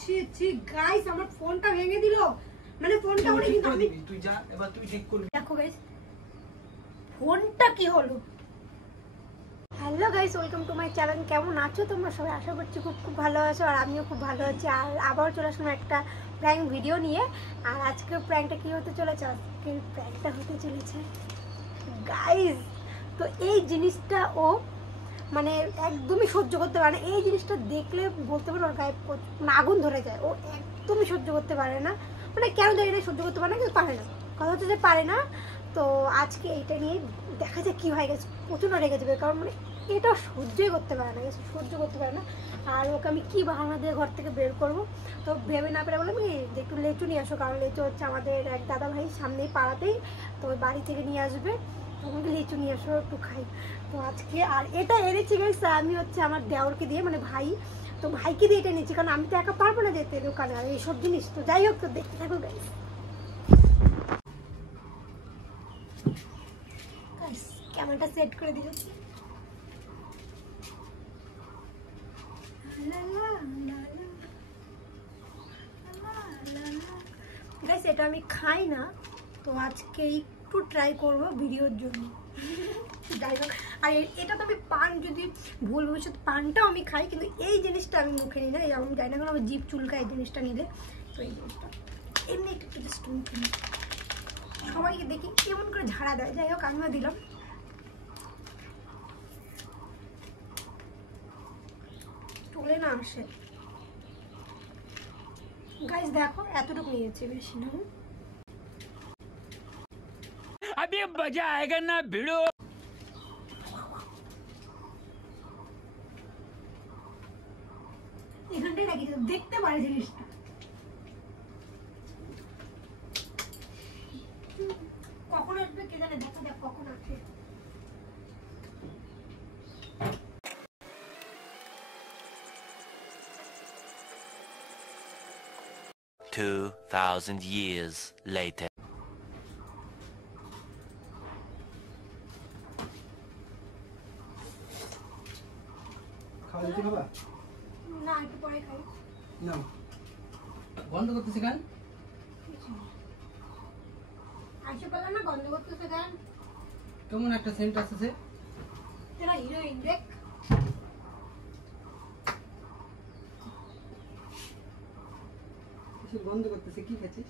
ছি ছি গাইস আমার ফোনটা ভেঙে দিল মানে ফোনটা উড়ে কিন্তু আমি তুই যা এবার তুই ঠিক করবি দেখো গাইস ফোনটা কি হলো hello guys welcome to my channel কেমন আছো তোমরা সবাই আশা করছি খুব ভালো আছো আর আমিও খুব ভালো আছি আর আবার চলে আসলাম একটা প্র্যাঙ্ক ভিডিও নিয়ে আর আজকের প্র্যাঙ্কটা কি হতে চলেছে আজকের প্র্যাঙ্কটা হতে চলেছে গাইস তো এই জিনিসটা ও মানে একদমই সহ্য করতে পারে না এই জিনিসটা দেখলে বলতে পারে ওর গায়ে আগুন ধরে যায় ও একদমই সহ্য করতে পারে না মানে কেন জানি না সহ্য করতে পারে না কিন্তু পারে না কথা হচ্ছে যে পারে না তো আজকে এইটা নিয়ে দেখা যায় কী হয়ে গেছে প্রচণ্ড রেগে যাবে কারণ মানে এটা সহ্যই করতে পারে না সহ্য করতে পারে না আর ওকে আমি কী বাহানা দিয়ে ঘর থেকে বের করবো তো ভেবে না পেরে বললাম কি যে একটু লেচু নিয়ে আসো কারণ লেচু হচ্ছে আমাদের এক দাদা ভাই সামনেই পাড়াতেই তো বাড়ি থেকে নিয়ে আসবে তোমাকে লিচু নিয়ে আসো একটু খাই তো আজকে আর এটা এনেছি গাইস আমি হচ্ছে আমার দেওরকে দিয়ে মানে ভাই তো ভাইকে দিয়ে এটা নিচ্ছি কারণ আমি তো একা পারবো না যেতে দোকানে আর এইসব জিনিস তো যাই হোক তো দেখতে থাকো গাইস ক্যামেরাটা সেট করে দিয়েছি গাইস এটা আমি খাই না তো আজকে একটু ট্রাই করবো ভিডিওর জন্য যাই হোক আর এটা তো আমি পান যদি ভুল ভবিষ্যৎ পানটাও আমি খাই কিন্তু এই জিনিসটা আমি মুখে নিই না আমি যাই না কারণ আমার জিভ চুলকা এই জিনিসটা নিলে তো এই জিনিসটা এমনি একটু জাস্ট মুখে নিই সবাইকে দেখি কেমন করে ঝাড়া দেয় যাই হোক আমিও দিলাম চলে না আসে গাইস দেখো এতটুকু নিয়েছি বেশি না अभी मजा आएगा ना भिड़ो এখানটাই রাখি দেখতে পারে জিনিসটা কখন আসবে কে জানে দেখা যাক কখন আসবে $2,000 years later. খাওয়া দিতে খাবা না একটু পরে খাই না বন্ধ করতেছে কেন আইসে পারলে না বন্ধ করতেছে কেন কেমন একটা সেন্ট আসছে তেরা হিরোইন দেখ কিছু বন্ধ করতেছে কি খাচ্ছিস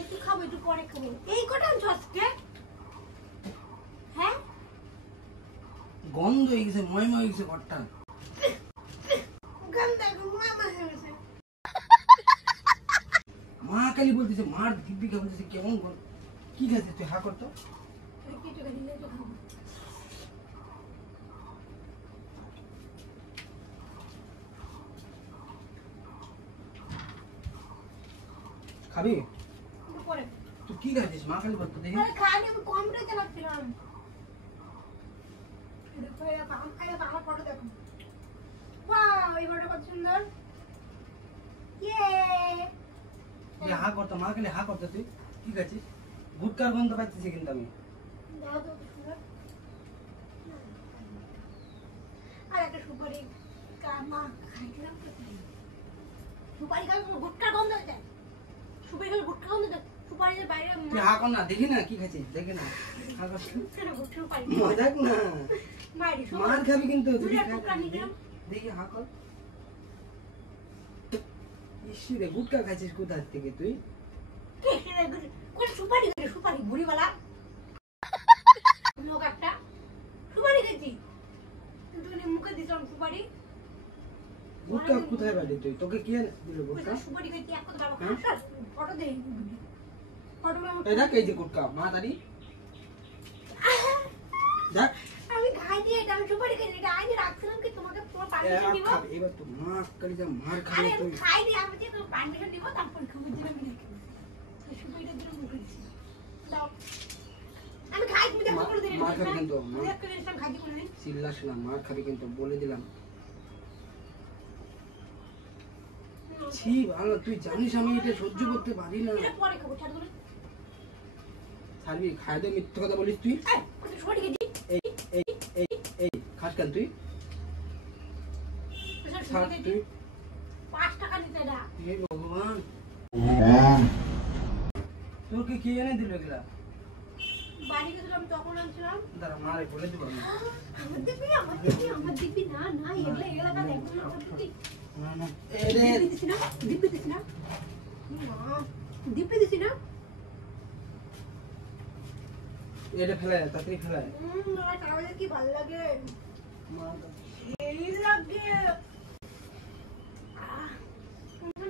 একটু খাবো একটু পরে খাবো এই কটা আনছো আজকে হ্যাঁ গন্ধ হয়ে গেছে ময়ময় হয়ে গেছে ঘরটা মা কালি বলতেছে মার দিব্যি খা বলতেছে কেমন গন্ধ কি খাচ্ছিস তুই হা করতো খাবি তুই কি খাচ্ছিস মা কালি বলতো দেখি খাইনি আমি কমটা চালাচ্ছিলাম আমার ফটো দেখো ওয়াও এই ফটো কত সুন্দর তুই হা করতো মা কালি হা করতো তুই কি খাচ্ছিস গুটকার গন্ধ পাচ্ছিস কিন্তু আমি দাও তো সুন্দর আর একটা সুপারি কামা খাইলাম তো সুপারি খাই গুটকার গন্ধ যায় সুপারি খাই গুটকার গন্ধ যায় সুপারির বাইরে তুই হা কর না দেখি না কি খাচ্ছিস দেখে না হা কর সুপারি মজাক না মারি মার খাবি কিন্তু তুই দুইটা টুকরা নিয়ে দিলাম দেখি হা কর ইসরে গুটকা খাচ্ছিস কোথা থেকে তুই কোন সুপারি খাই সুপারি বুড়িওয়ালা লোক একটা সুপারি খাইছি কিন্তু মুখে দিলাম সুপারি গুটকা কোথায় বাড়ি তুই তোকে কে দিল গুটকা সুপারি খাইছি এক কথা বাবা খাস ফটো দেই ফটো এই দেখ এই যে গুটকা মা দাঁড়ি দেখ আমি খাই দিয়ে এটা আমি সুপারি খাইছি এটা আইনে রাখছিলাম কি তোমাকে তোমার পারমিশন দিব এবার তো মা কালি যা মার খাবে আরে তুই আমি খাই দিয়ে আমি যে তোমার পারমিশন দিব তারপর খাবো দিলাম আমি সুপারিটা দিলাম মুখে দিছি দাও আমি খাই তুমি দেখো করে দিলাম মার খাবি কিন্তু আমি একটা জিনিস খাই দি করে দিই চিল্লাস না মার খাবি কিন্তু বলে দিলাম ছি ভালো তুই জানিস আমি এটা সহ্য করতে পারি না এটা পরে খাবো ছাড় করে ছাড়বি খাই দে মিথ্যে কথা বলিস তুই এই সুপারি খাইছি এই এই এই এই খাস কেন তুই ছাড় তুই 5 টাকা নিতে না। হে ভগবান তোর কি এনে দিল এগুলা বাড়ি গেছিলাম তখন আনছিলাম। দাঁড়া মারে বলে দিব আমি আমার দিবি না না এগুলা কাজ একদম না, আমার দিবি। না না দিবি দিছি না না দিবি দিছি না। এটা ফেলে তাড়াতাড়ি ফেলে আমার টাকা কি ভালো লাগে, মা এই লাগে।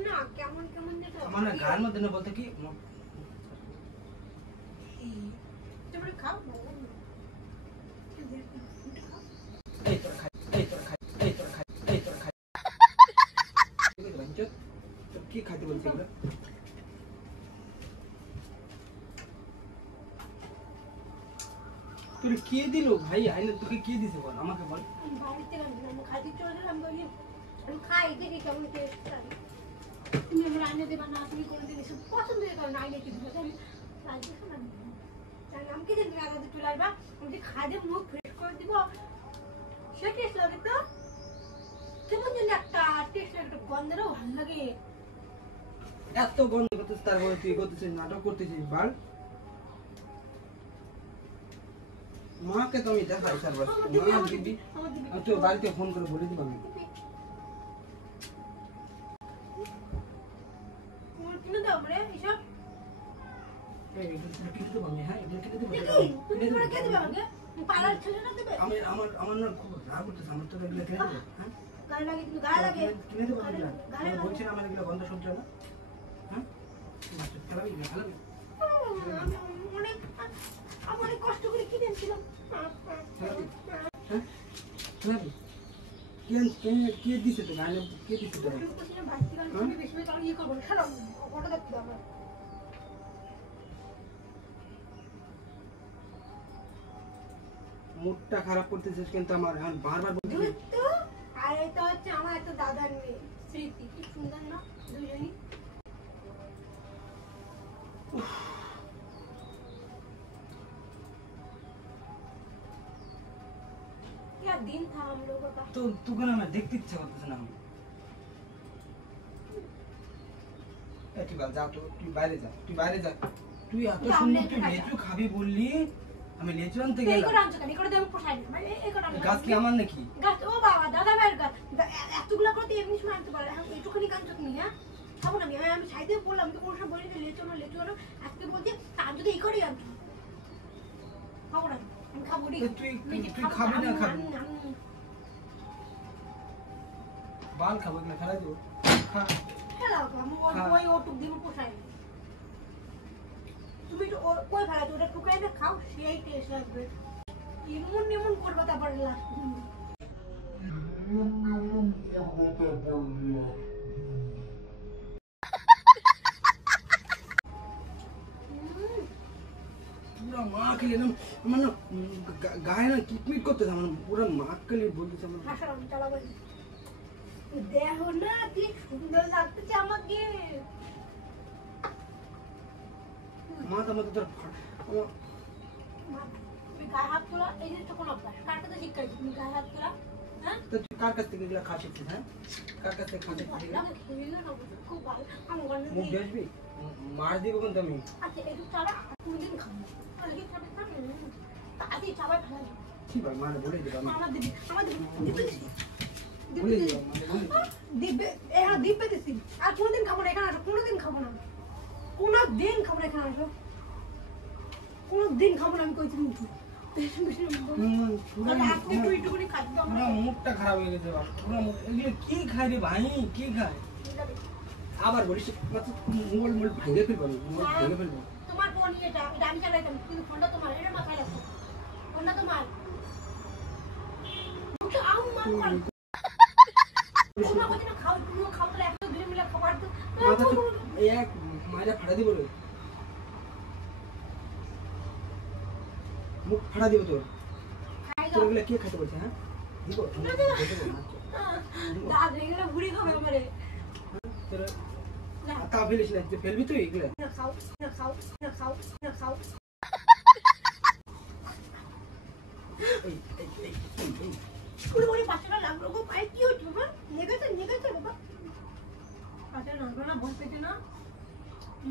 না কেমন কেমন দেখো আমার না গায়ের মধ্যে না বলতে কি তুমি খাও এই তোর খাই এই তোর খাই এই তোর খাই এই তোর খাই তো কি খাইতে বলছিস এগুলো তোর কে দিল ভাই আইলে তোকে কে দিছে বল আমাকে বল বাড়িতে গেলাম খাইতে চলে গেলাম বলি আমি খাই দেখি কেমন টেস্ট লাগে। তুমি আমার রান্না দেবা না, তুমি কোনোদিন এসব পছন্দ করে কারণ আইলে কি দিবে আমি রাজি খানা জানি আমাকে যে রান্নাতে চলে আসবা আমি যে খাদে মুখ ফ্রেশ করে দিব সে টেস্ট লাগে তো কেমন যেন একটা টেস্ট লাগে, একটা গন্ধটাও ভালো লাগে। এত গন্ধ করতেছিস তারপরে তুই করতেছিস নাটক করতেছিস বল মাকে তো আমি দেখাই সারবার মা দিবি আমার দিবি আমি তোর বাড়িতে ফোন করে বলে দিব আমি তোমার কিনে দাও রে এইসব এই এগুলো কিনে দেবো আমি হ্যাঁ এগুলো কিনে দেবো দেখি তুমি তোমার কে দিবে আমাকে পাড়ার ছেলে না দেবে আমি আমার না খুব রাগ করতেছে আমার তো এগুলো কিনে দেবো হ্যাঁ গায়ে লাগে তুমি গায়ে লাগে কিনে দেবো এগুলো গায়ে লাগে। বলছি না আমার এগুলো গন্ধ সহ্য হয় না হ্যাঁ খেলাবি না খেলাবি আমি অনেক কষ্ট করে কিনে এনেছিলাম। খেলাবি হ্যাঁ খেলাবি কে দিছে তোকে আইনে কে দিছে তোকে মুডটা খারাপ করতেছিস কিন্তু আমার এখন বারবার বলতেছিস আর এটা হচ্ছে আমার একটা দাদার মেয়ে স্মৃতি, কি সুন্দর না দুজনই। क्या दिन था हम लोगों का। তো তোকে না আমার দেখতে ইচ্ছা করতেছে না তুই যা তো তুই বাইরে যা তুই এত সুন্দর তুই লেচু খাবি বললি আমি লেচু আনতে এই গেলাম করে আনছো কেন? এই করে দেবো পোষাই না। মানে এই করে আনছো। গাছ কি আমার নাকি গাছ ও বাবা দাদা ভাইয়ের গাছ এতগুলো করতে এমনি সময় আনতে পারে এখন এইটুখানি কাঁদছো তুমি হ্যাঁ খাবো না আমি সাইডে বললাম তো কোনো সময় বলিনি লেচু না আজকে বলছি তার যদি এই করেই আনছো খাবো না আমি খাবো রে তুই খাবি না খাবি বাল খাবো না ফেলাই দেবো খা খেলাও তো আমি ওই ওটুক দিব পোষাই না। তুমি একটু ওই ভাড়া ওটা টুকাই না খাও সেই টেস্ট লাগবে এমন করবে তারপরে লাস্ট পুরা মা খেলে না আমার না গায়ে না কিটমিট করতেছে আমার পুরা মা খেলে বলতেছে আমার হাসার আমি চালাবো দেখো না কি সুন্দর লাগতেছে আমাকে মাথা মতো তোর তুমি গায়ে হাত তোলা এই জিনিসটা কোন অভ্যাস কার কাছে শিক্ষা দিচ্ছি তুমি গায়ে হাত তোলা হ্যাঁ তো তুই কার কাছ থেকে এগুলো খাওয়া শিখছিস হ্যাঁ কার কাছ থেকে খাওয়া শিখছিস এগুলো? খুব ভালো আমার গন্ধ মুখ দিয়ে দেখবি মার দিব কিন্তু আমি আচ্ছা একটু চালা কোনদিন খাবো তাহলে কি খাবে না আজকে চাবাই ফেলা ঠিক ভাই মারে বলে দিব আমি আমার দিবি বলে দিব মানে বলে দিব দিবে এখানে দিবে দিছি আর কোনদিন খাবো না এখানে আসো কোনদিন খাবো না কোনদিন খাবো না এখানে আসো কোনদিন খাবো না আমি কইছি মুখ পুরা একটুখানি খাদ্য পুরা মুখটা খারাপ হয়ে গেছে বাবা পুরা মুখ এগুলো কি খায় রে ভাই কি খায় আবার বলিস মোবাইল ভেঙে ফেলবো আমি মোবাইল ভেঙে ফেলবো তোমার ফোন এটা আমি চালাইতাম কিন্তু ফোনটা তোমার এটা মাথায় রাখো ফোনটা তোমার এক মায়েরা ফাটা দিব রে মুখ ফাটা দিব তোর তোর এগুলো কে খেতে বলছে হ্যাঁ দিব তোর তা ফেলিস না তুই ফেলবি তুই এগুলো এই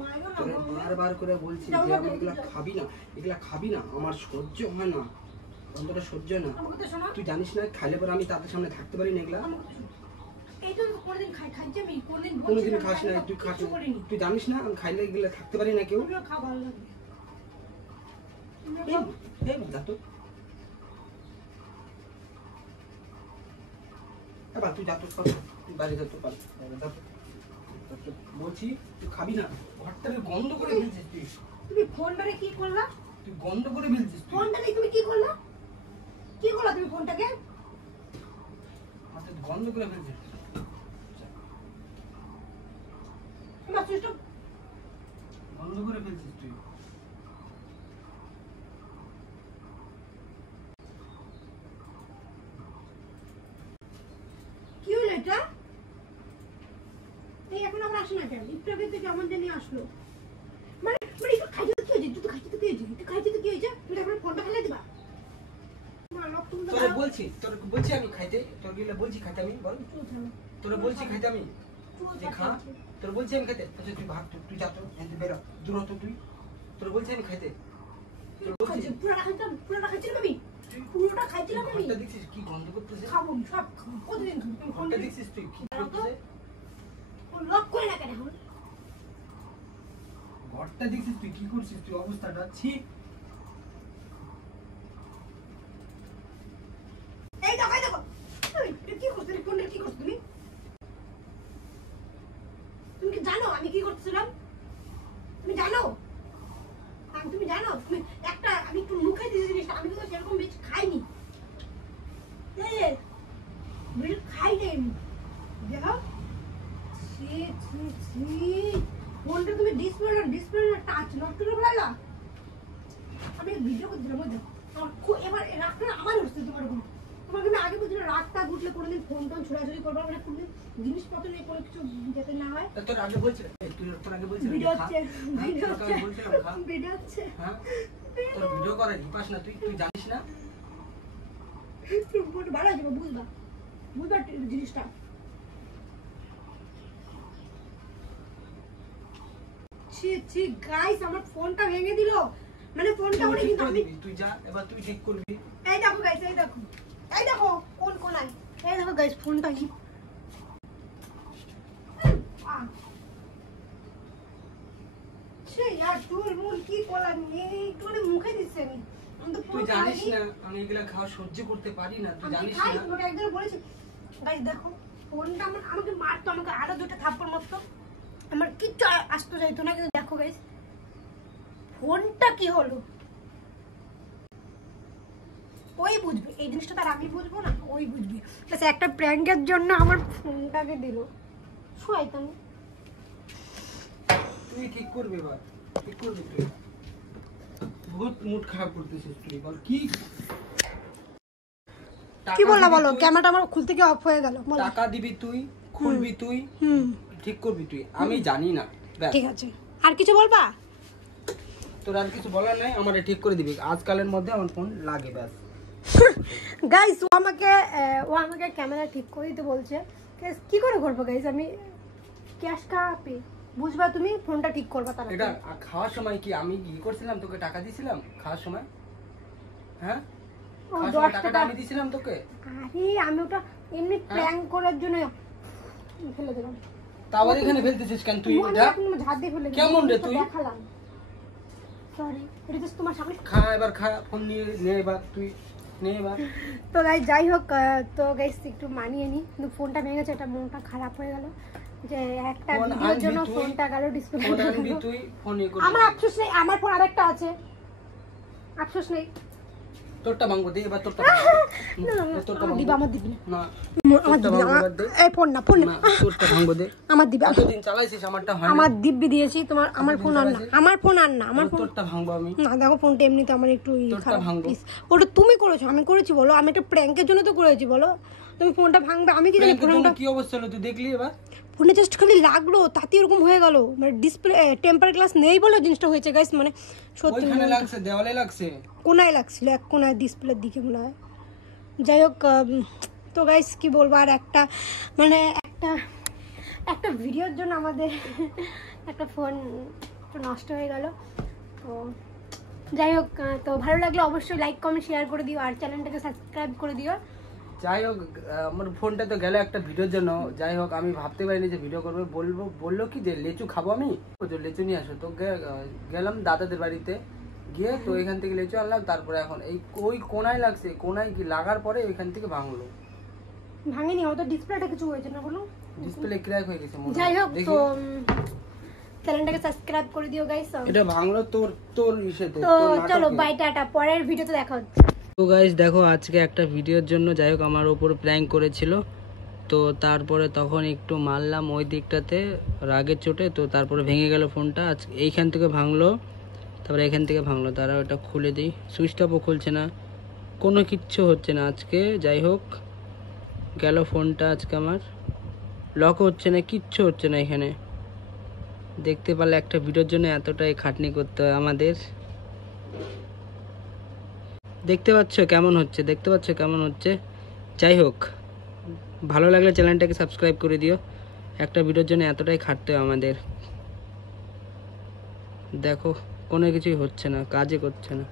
মারো না, তোরে বলো। বারবার করে বলছি যাও, যে যাও, আমি যাও, এগুলা যাও। খাবি না, এগুলা খাবি না, আমার সহ্য হয় না, অন্তত সহ্য হয় না। আমার কথা শোনো। তুই জানিস না খাইলে পরে আমি তাদের সামনে থাকতে পারি না এগুলা। আমার কথা শোনো। এই তো কোনোদিন খাইছি আমি, কোনোদিন কোনোদিন বলছিলাম খাস না, খাই তুই খাস কিচ্ছু না। করিনি। তুই জানিস না আমি খাইলে এগুলা থাকতে পারি না কেউ। আমিও খাওয়া ভালো লাগে। যা তো এবার তুই যা তো, তুই বাড়ি যা তো, বলছি তুই খাবি না, ঘরটাকে গন্ধ করে ফেলছিস তুই, তুমি ফোনটারে কি করলা? তুই গন্ধ করে ফেলছিস তুই। ফোনটারে তুমি কি করলা? কি করলা তুমি ফোনটাকে? মাথা গন্ধ করে ফেলছিস। আমার সুইচটা বন্ধ করে ফেলছিস তুই। কি হলো এটা? এই এখন আবার আসে না কেন? একটু আগে থেকে কেমন জানি আসলো। মানে একটু খাইতে তো কি হয়েছে? একটু খাইতে তো কি হয়েছে? একটু খাইতে তো কি হয়েছে? তুমি এখন ফোনটা ফেলে দিবা? মা লোক তুমি তো তোরে বলছি আমি খাইতে, তোর গিলা বলছি খাইতে আমি, বল তোরে বলছি খাইতে আমি যে খা, তোর বলছি আমি খাইতে। আচ্ছা তুই ভাগ, তুই যা তো, এখান বেরো, দূর হতো তুই। তোর বলছি আমি খাইতে, তোর বলছি। পুরোটা খাইছিলাম আমি। পুরোটা খাইছিলাম আমি। ঘরটা দেখছিস কি গন্ধ করতেছে? খাবো সব খাবো। কতদিন খাবো? তুমি ঘরটা ফোনটা দেখছিস তুই কি করতেছে? লক করে না কেন এখন? ঘরটা দেখছিস তুই কি করছিস তুই, অবস্থাটা ছি। এই দেখো, এই দেখো। এই কি করছো? ফোনটা কি করছো তুমি? তুমি কি জানো আমি কি করছিলাম? তুমি জানো? তুমি জানো? তুমি একটা আমি একটু মুখে দিয়ে জিনিসটা আমি তো সেরকম বেশি খাইনি। বেশি খাইনি আমি। দেখো। ছি ছি ছি। ফোনটা তুমি ডিসপ্লে টাচ নষ্ট করে ফেলাইলা। আমি ভিডিও করে দিলাম ওই দেখো। এবার রাগটা আমার হচ্ছে তোমার উপর। তোমাকে আমি আগে বলছিলাম রাগটা উঠলে কোনোদিন ফোন টোন ছোড়াছুড়ি করবো মানে কোনোদিন জিনিসপত্র নিয়ে কোনো কিছু যাতে না হয়। তোর আগে বলছিলাম, তুই তোর আগে বলছিলাম ভিডিও খা। হচ্ছে ভিডিও তোর হচ্ছে আগে বলছিলাম খা। ভিডিও হচ্ছে হ্যাঁ তোর ভিডিও করার পাস না, তুই তুই জানিস না। ফোন ভালো আছে বুঝবা জিনিসটা। ছি ছি গাইস আমার ফোনটা ভেঙে দিল। মানে ফোনটা তুই উনি ঠিক কিন্তু করে আমি দিবি, তুই যা, এবার তুই ঠিক করবি। এই দেখো গাইস এই দেখো। এই দেখো কোন কোনায়। এই দেখো গাইস ফোনটা কি यार তোর মন কি করলাম এই তোরে মুখে দিছে আমি তো তুই জানিস না আমি এগুলা খাওয়া সহ্য করতে পারি না, তুই জানিস খাই না। তোমাকে একবার বলেছি গাইস দেখো ফোনটা আমাকে মারতো আমাকে আরো দুটো থাপ্পড় মারতো আমার কিচ্ছু আসতে যাইতো না কিন্তু দেখো গাইস ফোনটা কি হলো ওই বুঝবে এই জিনিসটা তার আমি বুঝবো না ওই বুঝবে আচ্ছা একটা প্র্যাঙ্কের জন্য আমার ফোনটাকে দিল শোয়াইতাম তুই ঠিক করবি, এবার ঠিক করবি তুই। বহুত মুড খারাপ করতেছিস তুই, বল কি কি বললা দিবি বলো তুই, ক্যামেরাটা আমার খুলতে গিয়ে অফ হয়ে গেল বলো টাকা দিবি তুই, খুলবি তুই, ঠিক করবি তুই, আমি জানি না। ব্যাস, ঠিক আছে আর কিছু বলবা তোর আর কিছু বলার নাই, আমারে ঠিক করে দিবি আজকালের মধ্যে আমার ফোন লাগে। ব্যাস গাইস ও আমাকে ক্যামেরা ঠিক করে দিতে বলছে কি করে করবো গাইস আমি ক্যাশ কাপে বুঝবা তুমি ফোনটা ঠিক করবা তার এটা খাওয়ার সময় কি আমি ই করছিলাম তোকে, টাকা দিছিলাম খাওয়ার সময়? হ্যাঁ খাওয়ার সময় টাকাটা আমি দিছিলাম তোকে? আরে আমি ওটা এমনি প্র্যাঙ্ক করার জন্য ফেলে দিলাম তাও এখানে ফেলতেছিস কেন তুই? আমি এটা এখন ঝাড় দিয়ে ফেলে দিলাম কেমন রে তুই? দেখালাম সরি এটা জাস্ট তোমার সামনে খা, এবার খা, ফোন নিয়ে নে, এবার তুই নে এবার। তো গাইস যাই হোক তো গাইস একটু মানিয়ে নি কিন্তু ফোনটা ভেঙে গেছে এটা মনটা খারাপ হয়ে গেল যে একটা ফোন ভিডিওর জন্য আনবি তুই, ফোনটা গেল ডিসপ্লে ফোন আনবি তুই, ফোন ইয়ে করবি। আমার আফসোস নেই আমার ফোন আরেকটা আছে আফসোস নেই তোরটা ভাঙবো দে, এবার তোরটা তোরটা দিবা আমার দিবি না না, আমার দিবি না এই ফোন না না তোরটা ভাঙবো দে। আমার দিবি এতদিন চালাইছিস, আমারটা হয় না। আমার দিব্যি দিয়েছি তোমার আমার ফোন আর না আমার ফোন আর না আমার ফোন তোরটা ভাঙবো আমি, না দেখো ফোনটা এমনিতে আমার একটু তোরটা খারাপ ভাঙবো। please। ওটা তুমি করেছো আমি করেছি বলো আমি একটা প্র্যাঙ্কের জন্য তো করেছি বলো তুমি ফোনটা ভাঙবে আমি কি জানি ব্যাংকের জন্য ফোনটা কি অবস্থা হলো তুই দেখলি? এবার ফোনে জাস্ট খালি লাগলো তাতে এরকম হয়ে গেল মানে ডিসপ্লে টেম্পার গ্লাস নেই বলে জিনিসটা হয়েছে গাইস মানে সত্যি ওইখানে লাগছে, দেওয়ালে লাগছে। কোনায় লাগছিল এক কোনায় ডিসপ্লের দিকে মনে হয় যাই হোক তো গাইস কি বলবো আর একটা মানে একটা একটা ভিডিওর জন্য আমাদের একটা ফোন একটু নষ্ট হয়ে গেল। তো যাই হোক, তো ভালো লাগলে অবশ্যই লাইক কমেন্ট শেয়ার করে দিও আর চ্যানেলটাকে সাবস্ক্রাইব করে দিও। যাই হোক, আমার ফোনটা তো গেল একটা ভিডিওর জন্য। যাই হোক, আমি ভাবতে পারিনি যে ভিডিও করবো। বললো কি যে লেচু খাবো আমি, তো লেচু নিয়ে আসো। তো গেলাম দাদাদের বাড়িতে গিয়ে, তো এখান থেকে লেচু আনলাম। তারপরে এখন এই ওই কোনায় লাগছে, কোনায় কি লাগার পরে ওইখান থেকে ভাঙলো। ভাঙেনি, ওটা ডিসপ্লেটা কিছু হয়েছে না বলো, ডিসপ্লে ক্র্যাক হয়ে গেছে মনে হয়। যাই হোক, দেখি। তো চ্যানেলটাকে সাবস্ক্রাইব করে দিও গাইস। এটা ভাঙলো তোর ইসেতে। তো চলো বাই টাটা, পরের ভিডিওতে দেখা হচ্ছে। তো গাইস দেখো, আজকে একটা ভিডিওর জন্য যাই হোক আমার ওপর প্র্যাঙ্ক করেছিল। তো তারপরে তখন একটু মারলাম ওই দিকটাতে রাগের চোটে, তো তারপরে ভেঙে গেল ফোনটা। এইখান থেকে ভাঙলো, তারপরে এখান থেকে ভাঙলো। তারা ওটা খুলে দিই, সুইচ টপও খুলছে না, কোনো কিচ্ছু হচ্ছে না আজকে। যাই হোক, গেল ফোনটা আজকে আমার, লক হচ্ছে না, কিচ্ছু হচ্ছে না এখানে। দেখতে পারলে একটা ভিডিওর জন্য এতটাই খাটনি করতে হয় আমাদের। দেখতে পাচ্ছ কেমন হচ্ছে। যাই হোক, ভালো লাগলে চ্যানেলটাকে সাবস্ক্রাইব করে দিও। একটা ভিডিওর জন্য এতটাই খাটতে হয় আমাদের। দেখো কোনো কিছুই হচ্ছে না, কাজই করছে না।